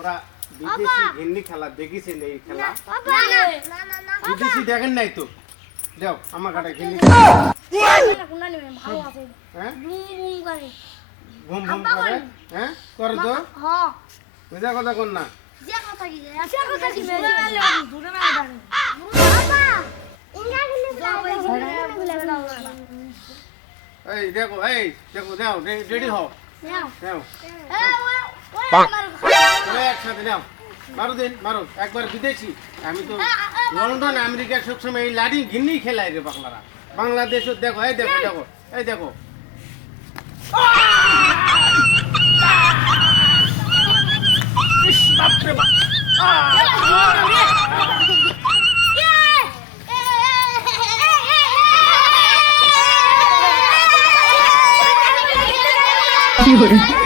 তোরা বিদেশি ঘিন্নি খেলা দেখিছেন এই খেলা? বিদেশি দেখেন নাই তো? যাও আমার কাটা ঘিন্নি হ্যাঁ ঘুম ঘুম করে হ্যাঁ করে তো বুঝা কথা কোন না এই দেখো দাও রেডি হও দাও একসাথে দাও মারো একবার বিদেশি আমি তো লন্ডন আমেরিকা সবসময় এই লাডি ঘিন্নি খেলাই রে বাংলারা বাংলাদেশও দেখো এই দেখো বাপরে বাপ কি